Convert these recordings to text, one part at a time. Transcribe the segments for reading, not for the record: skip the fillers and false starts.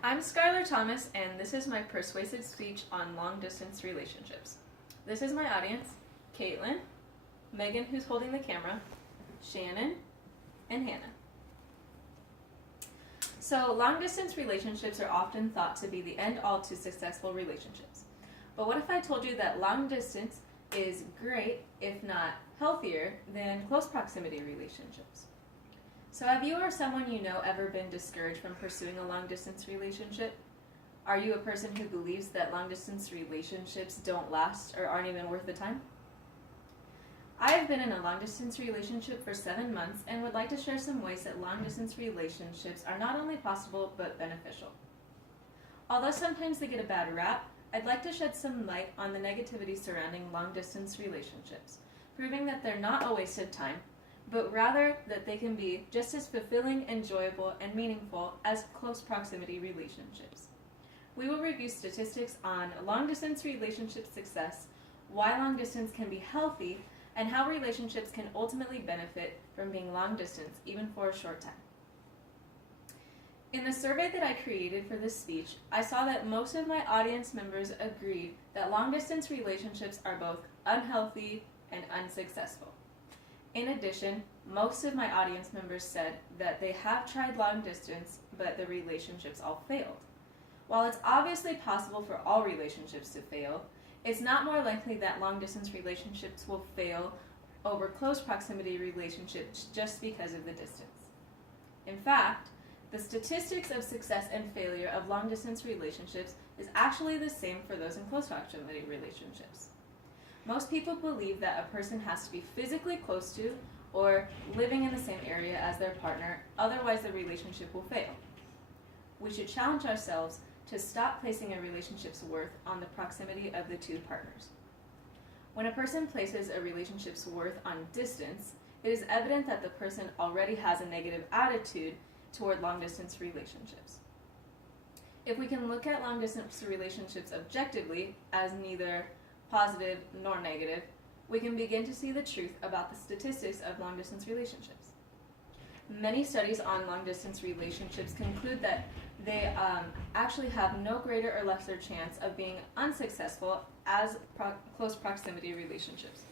I'm Skylar Thomas, and this is my persuasive speech on long-distance relationships. This is my audience: Caitlin, Megan, who's holding the camera, Shannon, and Hannah. So, long-distance relationships are often thought to be the end-all to successful relationships. But what if I told you that long-distance is great, if not healthier, than close proximity relationships? So have you or someone you know ever been discouraged from pursuing a long-distance relationship? Are you a person who believes that long-distance relationships don't last or aren't even worth the time? I have been in a long-distance relationship for 7 months and would like to share some ways that long-distance relationships are not only possible but beneficial. Although sometimes they get a bad rap, I'd like to shed some light on the negativity surrounding long-distance relationships, proving that they're not a waste of time, but rather that they can be just as fulfilling, enjoyable, and meaningful as close proximity relationships. We will review statistics on long-distance relationship success, why long distance can be healthy, and how relationships can ultimately benefit from being long distance, even for a short time. In the survey that I created for this speech, I saw that most of my audience members agreed that long-distance relationships are both unhealthy and unsuccessful. In addition, most of my audience members said that they have tried long distance, but the relationships all failed. While it's obviously possible for all relationships to fail, it's not more likely that long-distance relationships will fail over close proximity relationships just because of the distance. In fact, the statistics of success and failure of long-distance relationships is actually the same for those in close proximity relationships. Most people believe that a person has to be physically close to or living in the same area as their partner, otherwise the relationship will fail. We should challenge ourselves to stop placing a relationship's worth on the proximity of the two partners. When a person places a relationship's worth on distance, it is evident that the person already has a negative attitude toward long-distance relationships. If we can look at long-distance relationships objectively as neither positive nor negative, we can begin to see the truth about the statistics of long-distance relationships. Many studies on long-distance relationships conclude that they actually have no greater or lesser chance of being unsuccessful as close proximity relationships.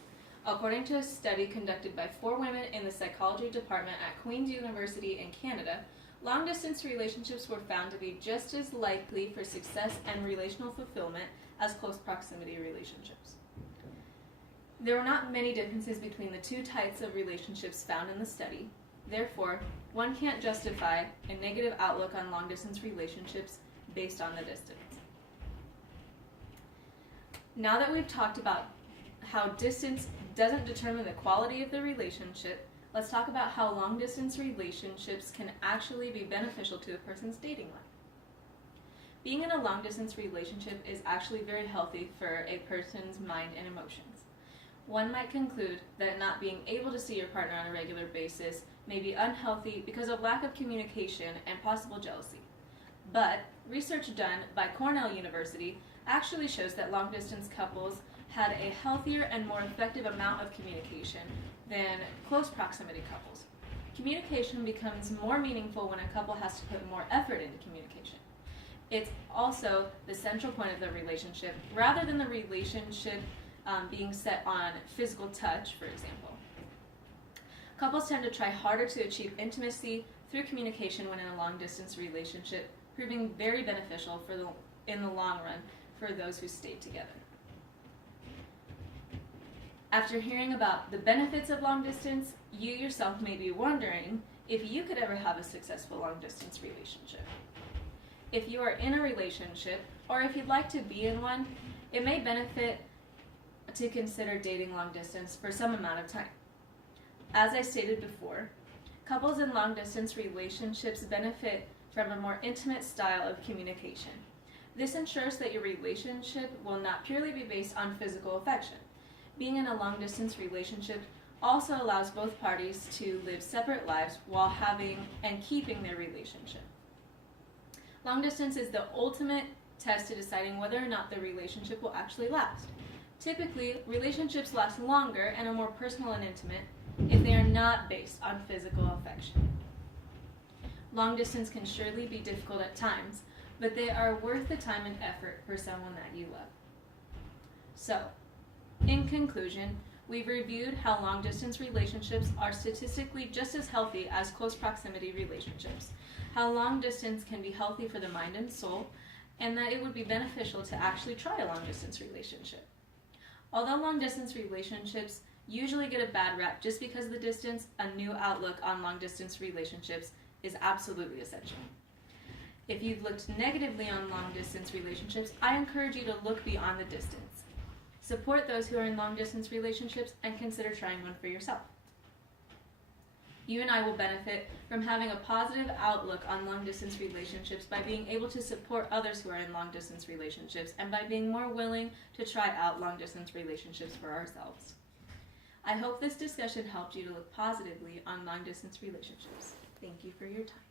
According to a study conducted by 4 women in the psychology department at Queen's University in Canada, long-distance relationships were found to be just as likely for success and relational fulfillment as close proximity relationships. There were not many differences between the two types of relationships found in the study. Therefore, one can't justify a negative outlook on long-distance relationships based on the distance. Now that we've talked about how distance doesn't determine the quality of the relationship, let's talk about how long-distance relationships can actually be beneficial to a person's dating life. Being in a long-distance relationship is actually very healthy for a person's mind and emotions. One might conclude that not being able to see your partner on a regular basis may be unhealthy because of lack of communication and possible jealousy. But research done by Cornell University actually shows that long-distance couples had a healthier and more effective amount of communication than close proximity couples. Communication becomes more meaningful when a couple has to put more effort into communication. It's also the central point of the relationship, rather than the relationship being set on physical touch, for example. Couples tend to try harder to achieve intimacy through communication when in a long-distance relationship, proving very beneficial in the long run for those who stay together. After hearing about the benefits of long distance, you yourself may be wondering if you could ever have a successful long-distance relationship. If you are in a relationship, or if you'd like to be in one, it may benefit to consider dating long distance for some amount of time. As I stated before, couples in long-distance relationships benefit from a more intimate style of communication. This ensures that your relationship will not purely be based on physical affection. Being in a long-distance relationship also allows both parties to live separate lives while having and keeping their relationship. Long distance is the ultimate test to deciding whether or not the relationship will actually last. Typically, relationships last longer and are more personal and intimate if they are not based on physical affection. Long distance can surely be difficult at times, but they are worth the time and effort for someone that you love. So, in conclusion, we've reviewed how long-distance relationships are statistically just as healthy as close proximity relationships, how long distance can be healthy for the mind and soul, and that it would be beneficial to actually try a long-distance relationship. Although long-distance relationships usually get a bad rap just because of the distance, a new outlook on long-distance relationships is absolutely essential. If you've looked negatively on long-distance relationships, I encourage you to look beyond the distance. Support those who are in long-distance relationships and consider trying one for yourself. You and I will benefit from having a positive outlook on long-distance relationships by being able to support others who are in long-distance relationships and by being more willing to try out long-distance relationships for ourselves. I hope this discussion helped you to look positively on long-distance relationships. Thank you for your time.